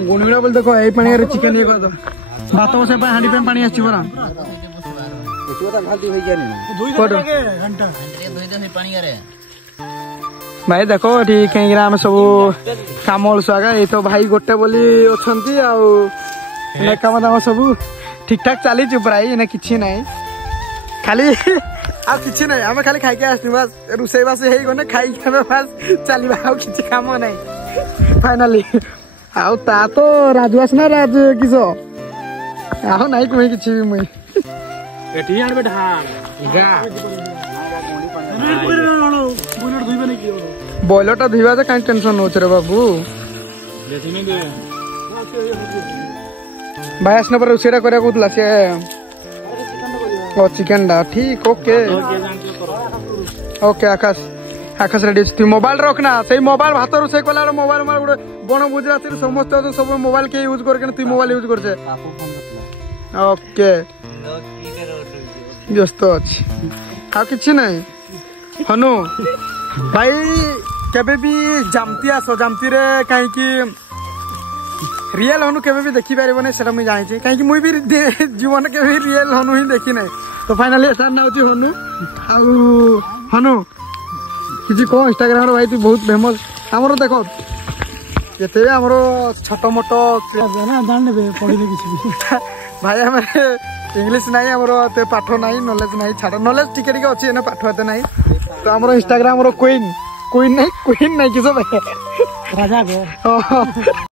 गुणगुड़ा बोल देखो यही पानी चिकेन ये कर भात से हांडी पे पानी आछि बरा भाई देखो ठीक कहीं आम सब कम अलसुआ ये तो भाई गोटे बोली अच्छा काम दाम सब ठीक ठाक चली प्राय कि ना खाली आ कि ना आम खाली खाई बस रोसई बास हो खाई बस चलवा कि कम ना फाइनाली आ तो राजवास ना राज किस आओ नाई कहीं कि मुई बॉयलर टा धुआ कहीं टेंशन हो रे बाबू भाई आसना पर रोषेटा करा कहूला सी चिकेन टा ठीक okay okay Akash Akash ready तु मोबाइल रखना से मोबाइल भात रोषे कला मोबाइल गोटे बण बुझा समस्त सब मोबाइल के यूज कर तु मोबाइल यूज कर ओके व्यस्त अच्छी आ कि ना हनु भाई केबे भी जामती आस जामती रे कहीं रियल हनु केबे भी देखी पारे नहीं सेटा मुझे जानी कहीं मुई भी जीवन के भी रियल हनु ही देखी ना तो फाइनाली एसार ना होची हनु आउ हनु किसी कह इंस्टाग्राम भाई तू बहुत फेमस आमर देख ये आमर छोट मोट जान पढ़े किसी भाई आम इंग्लिश नाई आमर पाठ नाई नॉलेज नाई छाड़ नॉलेज टिके टिके अच्छी पाठ एते नाई तो आमर इंस्टाग्राम क्वीन क्वीन नहीं किस राजा